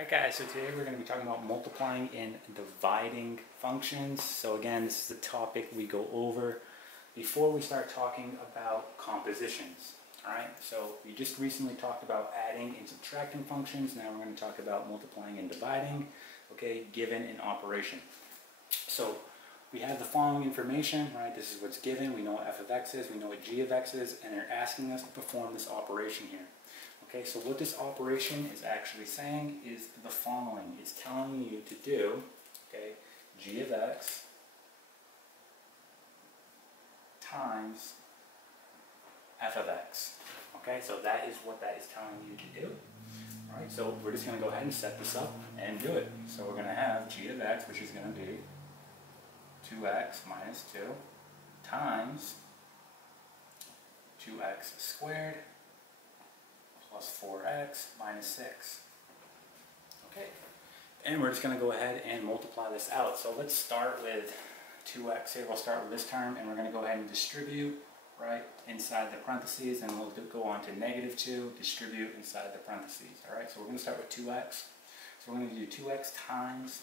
Alright guys, so today we're going to be talking about multiplying and dividing functions. So again, this is the topic we go over before we start talking about compositions. Alright, so we just recently talked about adding and subtracting functions. Now we're going to talk about multiplying and dividing, okay, given an operation. So we have the following information, right? This is what's given. We know what f of x is, we know what g of x is, and they're asking us to perform this operation here. Okay, so what this operation is actually saying is the following. It's telling you to do, okay, g of x times f of x. Okay, so that is what that is telling you to do. All right, so we're just going to go ahead and set this up and do it. So we're going to have g of x, which is going to be 2x minus 2 times 2x squared plus 4x minus 6. Okay, and we're just going to go ahead and multiply this out. So let's start with 2x here. We'll start with this term, and we're going to go ahead and distribute right inside the parentheses, and we'll go on to negative 2, distribute inside the parentheses. All right, so we're going to start with 2x. So we're going to do 2x times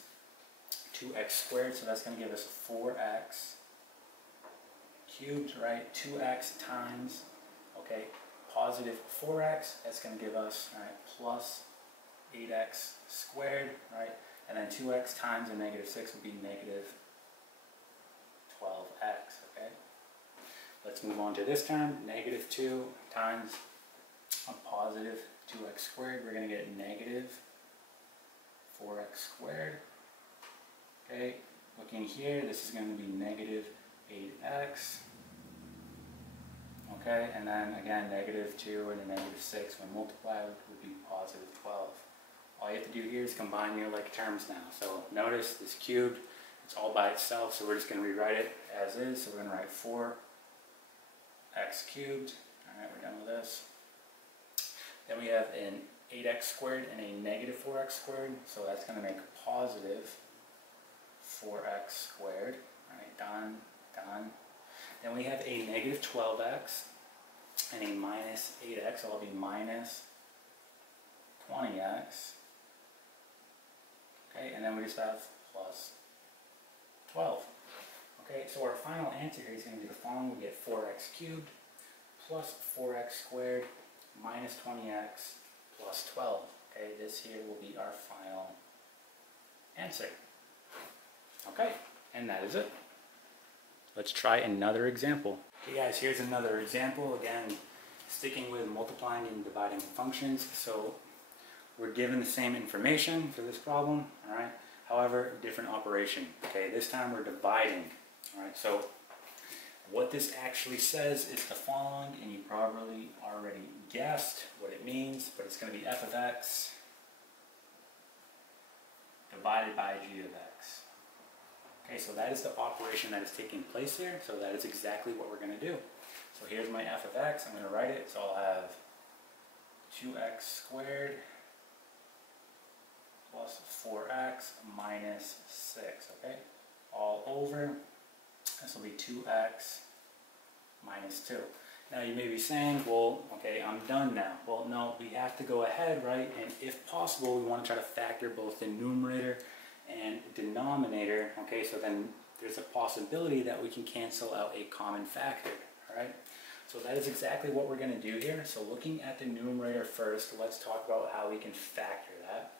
2x squared, so that's going to give us 4x cubed, right? 2x times, okay, positive 4x, that's going to give us, right, plus 8x squared, right? And then 2x times a negative 6 would be negative 12x, okay? Let's move on to this term, negative 2 times a positive 2x squared. We're going to get negative 4x squared. Okay, looking here, this is going to be negative 8x. Okay, and then again, negative 2 and a negative 6 when multiplied would be positive 12. All you have to do here is combine your like terms now. So notice this cubed, it's all by itself, so we're just going to rewrite it as is. So we're going to write 4x cubed. Alright, we're done with this. Then we have an 8x squared and a negative 4x squared, so that's going to make positive 4x squared. Alright, done, done. Then we have a negative 12x and a minus 8x, so it'll be minus 20x. Okay, and then we just have plus 12. Okay, so our final answer here is going to be the following. We get 4x cubed plus 4x squared minus 20x plus 12. Okay, this here will be our final answer. Okay, and that is it. Let's try another example. Okay guys, here's another example. Again, sticking with multiplying and dividing functions. So we're given the same information for this problem, all right? However, different operation. Okay, this time we're dividing. All right, so what this actually says is the following, and you probably already guessed what it means, but it's going to be f of x divided by g of x. Okay, so that is the operation that is taking place here, so that is exactly what we're going to do. So here's my f of x, I'm going to write it, so I'll have 2x squared plus 4x minus 6, okay? All over, this will be 2x minus 2. Now you may be saying, well, okay, I'm done now. Well, no, we have to go ahead, right? And if possible, we want to try to factor both the numerator and denominator, okay, so then there's a possibility that we can cancel out a common factor, all right? So that is exactly what we're going to do here. So looking at the numerator first, let's talk about how we can factor that.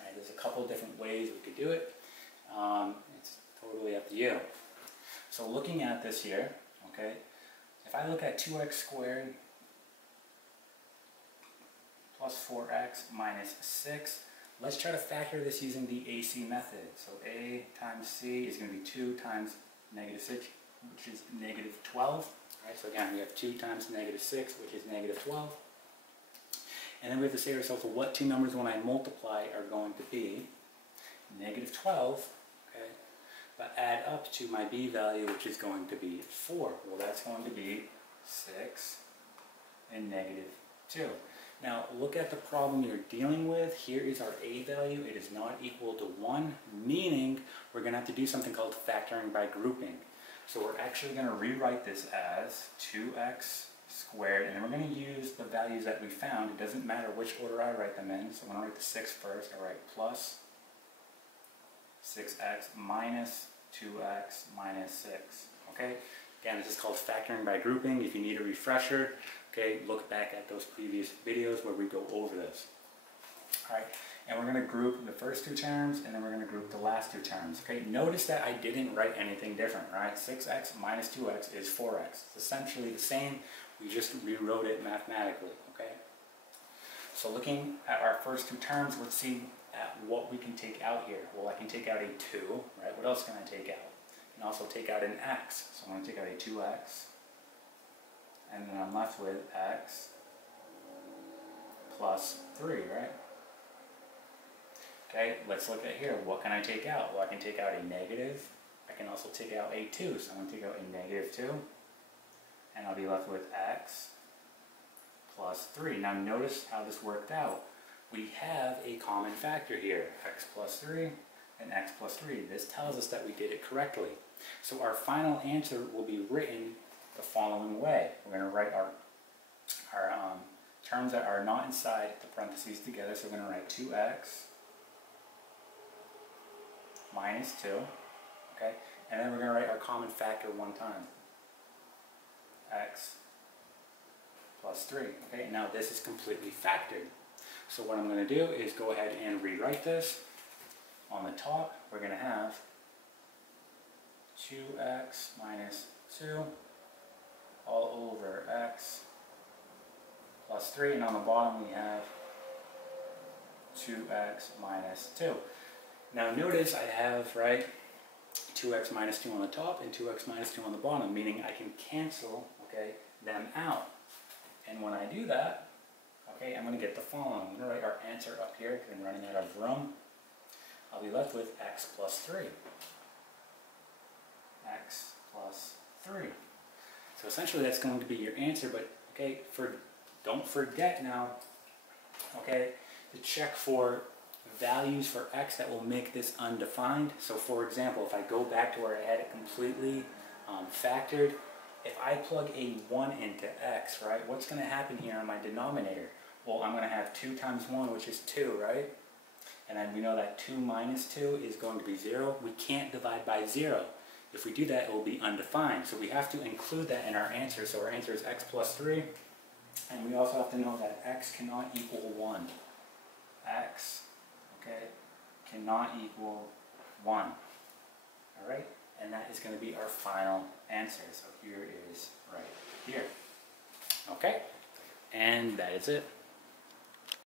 All right, there's a couple different ways we could do it. It's totally up to you. So looking at this here, okay, if I look at 2x squared plus 4x minus 6, let's try to factor this using the AC method. So a times c is going to be 2 times negative 6, which is negative 12. All right, so again, we have 2 times negative 6, which is negative 12. And then we have to say to ourselves, well, what two numbers when I multiply are going to be negative 12, okay, but add up to my b value, which is going to be 4. Well, that's going to be 6 and negative 2. Now, look at the problem you're dealing with. Here is our a value. It is not equal to 1, meaning we're going to have to do something called factoring by grouping. So we're actually going to rewrite this as 2x squared, and then we're going to use the values that we found. It doesn't matter which order I write them in, so I'm going to write the 6 first. I write plus 6x minus 2x minus 6. Okay? Again, this is called factoring by grouping. If you need a refresher, okay, look back at those previous videos where we go over this. Alright, and we're going to group the first two terms, and then we're going to group the last two terms. Okay, notice that I didn't write anything different, right? 6x minus 2x is 4x. It's essentially the same, we just rewrote it mathematically, okay? So looking at our first two terms, let's see at what we can take out here. Well, I can take out a 2, right? What else can I take out? I can also take out an x. So I'm going to take out a 2x, and then I'm left with x plus 3, right? Okay, let's look at here. What can I take out? Well, I can take out a negative. I can also take out a 2. So I'm going to take out a negative 2, and I'll be left with x plus 3. Now notice how this worked out. We have a common factor here, x plus 3 and x plus 3. This tells us that we did it correctly. So our final answer will be written the following way. We're going to write our terms that are not inside the parentheses together. So we're going to write 2x minus 2, okay? And then we're going to write our common factor one time, x plus 3, okay? Now this is completely factored. So what I'm going to do is go ahead and rewrite this. On the top, we're going to have 2x minus 2 all over x plus 3, and on the bottom we have 2x minus 2. Now notice I have, right, 2x minus 2 on the top and 2x minus 2 on the bottom, meaning I can cancel, okay, them out. And when I do that, okay, I'm going to get the following. I'm going to write our answer up here because I'm running out of room. I'll be left with x plus 3. X plus 3. So essentially that's going to be your answer, but okay, don't forget now, okay, to check for values for x that will make this undefined. So for example, if I go back to where I had it completely factored, if I plug a 1 into x, right, what's going to happen here on my denominator? Well, I'm going to have 2 times 1, which is 2, right? And then we know that 2 minus 2 is going to be 0. We can't divide by 0. If we do that, it will be undefined. So we have to include that in our answer. So our answer is x plus 3. And we also have to know that x cannot equal 1. X, okay, cannot equal 1. All right? And that is going to be our final answer. So here is right here. Okay? And that is it.